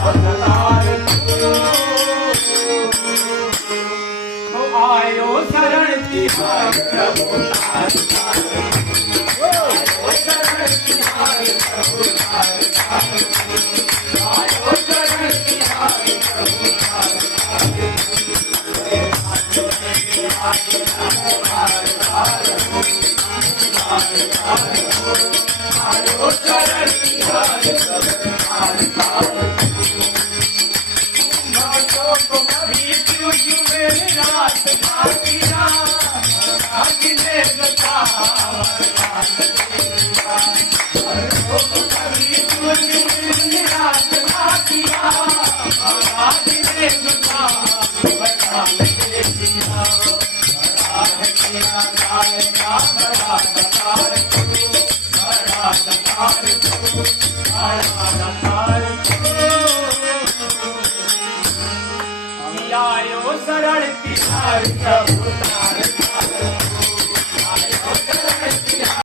आयो शरण तिहार प्रभु तार आयो शरण तिहार प्रभु तार आयो शरण तिहार प्रभु तार आयो शरण तिहार प्रभु तार रात भागिया भागिने गता कभी तुझ रात भागिया भागिने गता बता ले दिया गाय का बड़ा दतार बड़ा दतार बड़ा दतार आयो शरण तिहार प्रभु तार